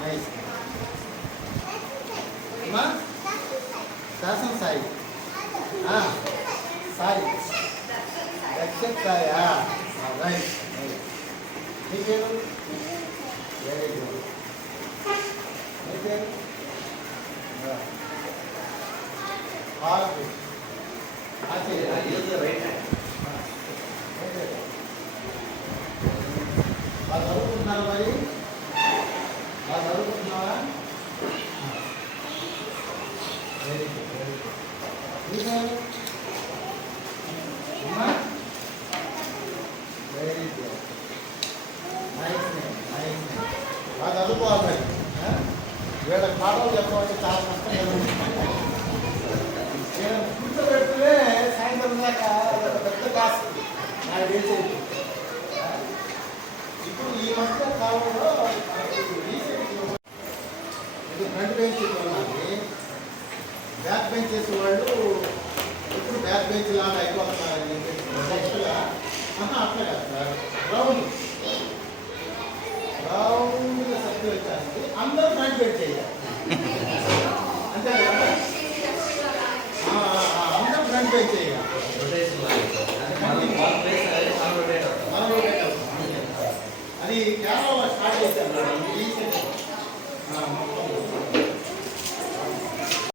Nice అమ్మా శాసన సాయి సాయి రక్షక్ సాయా రైట్ నీ పేరు వెరీ గుడ్ నీ పేరు ఆల్ గుడ్ చదువుకుంటున్నారు మరి బాగా చదువుకుంటున్నావా వెరీ గుడ్ వెరీ గుడ్ నీ పేరు అమ్మా very good nice name nice name బాగా పాఠాలు చెప్పాలంటే చాలా కష్టం నేను కూర్చోబెడితే సాయంత్రం దాకా పెద్ద క్లాస్ నాకు తెలిసేది ఇప్పుడు ఈ మధ్య కాలంలో ఇది ఫ్రంట్ బెంచ్ ఉన్నది. బ్యాక్ బెంచ్ చేసే వాళ్ళు బెంచ్ లాగా అయిపోతున్నారని ఆహా అట్లా కాదు సార్ రౌండ్ రౌండ్ సర్కిల్ అందరూ ఫ్రంట్ బెంచ్ చేయాలి అంతే కదా అందరూ ఫ్రంట్ బెంచ్ చేయాలి